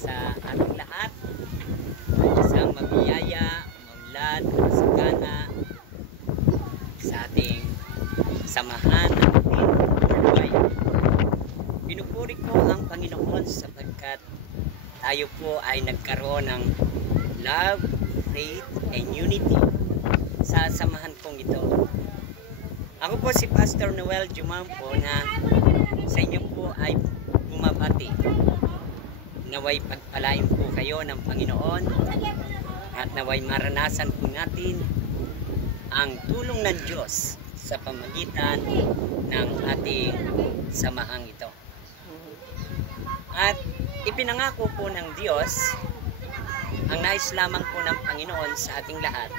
sa ating lahat. Isang mabiyaya, maulad, masagana sa ating samahan ng Team Worldwide. Pinupuri ko ang Panginoon sapagkat tayo po ay nagkaroon ng love, faith, and unity sa samahan kong ito. Ako po si Pastor Noel Jumampo na sa inyo po ay bumabati. Naway pagpalain po kayo ng Panginoon at naway maranasan po natin ang tulong ng Diyos sa pamagitan ng ating samahang ito. At ipinangako po ng Diyos ang nais lamang po ng Panginoon sa ating lahat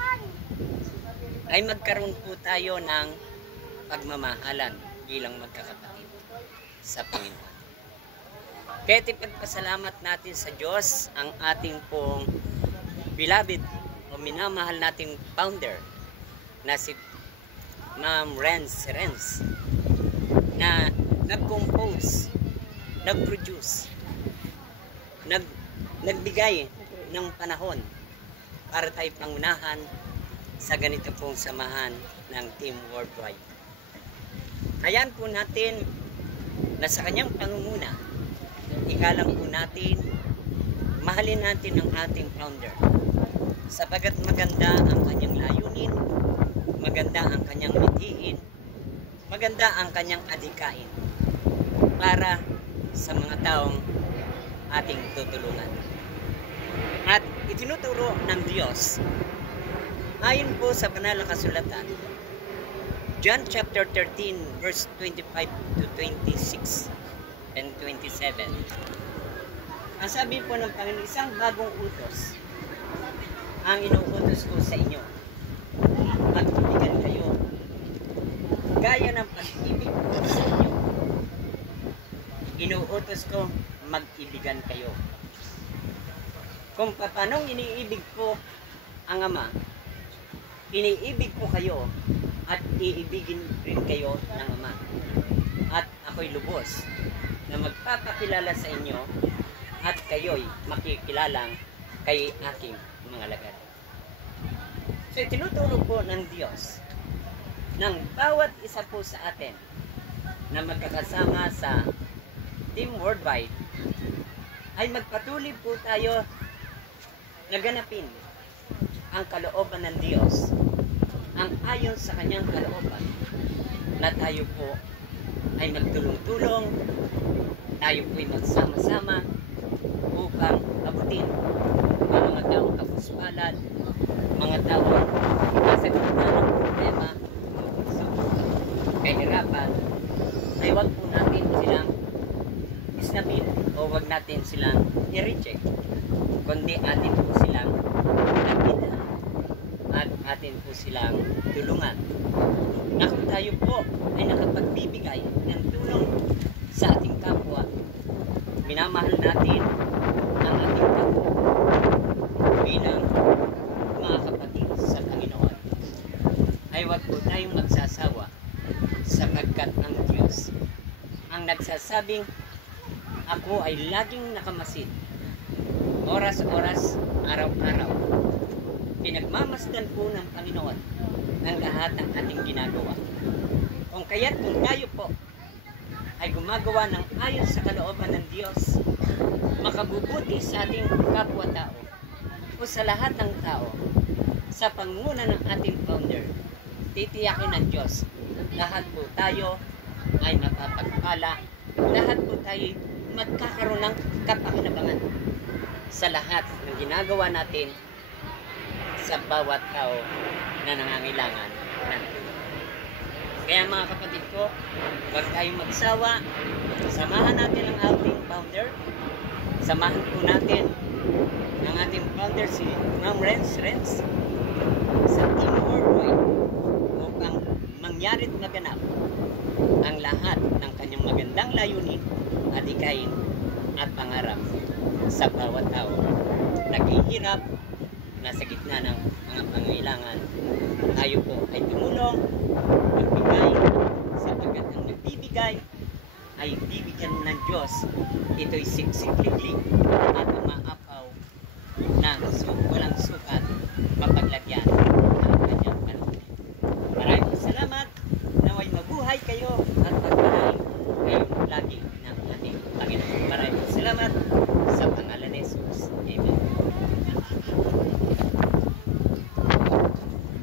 ay magkaroon po tayo ng pagmamahalan bilang magkakapatid sa Panginoon. Kaya ipagpasalamat natin sa Diyos ang ating pong beloved o minamahal nating founder na si Ma'am Renz na nag-compose, nag-produce, nagbigay ng panahon para tayo pangunahan sa ganito pong samahan ng Team Worldwide. Hayaan po natin na sa kanyang pangunguna, ikalang po natin, mahalin natin ang ating founder. Sapagat maganda ang kanyang layunin, maganda ang kanyang mithiin, maganda ang kanyang adhikain para sa mga taong ating tutulungan. At itinuturo ng Diyos, ayon po sa banal na kasulatan, John chapter 13 verse 25 to 26 and 27. Ang sabi po ng Panginoon, isang bagong utos ang inuutos ko sa inyo. Magtubigan kayo gaya ng pag-ibig ko sa inyo. Inuutos ko, mag-ibigan kayo. Kung paanong iniibig ko ang Ama, iniibig ko kayo at iibigin rin kayo ng Ama. At ako'y lubos na magpapakilala sa inyo at kayo'y makikilalang kay aking mga lagad. So tinuturo po ng Diyos ng bawat isa po sa atin na magkakasama sa Team Worldwide ay magpatuloy po tayo na ganapin ang kalooban ng Diyos, ang ayon sa kanyang kalooban, na tayo po ay magtulong-tulong, tayo po ay magsama-sama upang abutin ang mga taong kapuspalad, mga taong nasa gitna ng problema, kahirapan, ay wag po natin silang isnapin o wag natin silang i-reject, kundi atin po silang lapitan at atin po silang tulungan. Na kung tayo po ay nakapagbibigay ng tulong sa ating kapwa, minamahal natin ang ating kapwa bilang mga kapatid sa Panginoon, ay wag po tayong magsasawa sapagkat ang Diyos ang nagsasabing, ako ay laging nakamasid, oras-oras, araw-araw. Pinagmamasdan po ng Panginoon ang lahat ng ating ginagawa. Kung kaya't kung tayo po ay gumagawa ng ayon sa kalooban ng Diyos, makabubuti sa ating kapwa-tao o sa lahat ng tao, sa pangunguna ng ating founder, titiyakin ng Diyos, lahat po tayo ay mapapagpala, lahat po tayo magkakaroon ng kapakinabangan sa lahat ng ginagawa natin sa bawat tao na nangangailangan ng tulong. Kaya mga kapatid ko, huwag tayong magsawa. Samahan natin ang ating founder. Samahan po natin ang ating founder si Ma'am Renz sa Team Worldwide upang mangyarit maganap ang lahat ng kanyang magandang layunin, adhikain at pangarap sa bawat tao naghihirap, nasa gitna ng mga pangailangan. Tayo po ay tumulong, magbigay, sapagkat ang nagbibigay ay bibigyan ng Diyos. Ito'y siksikliglig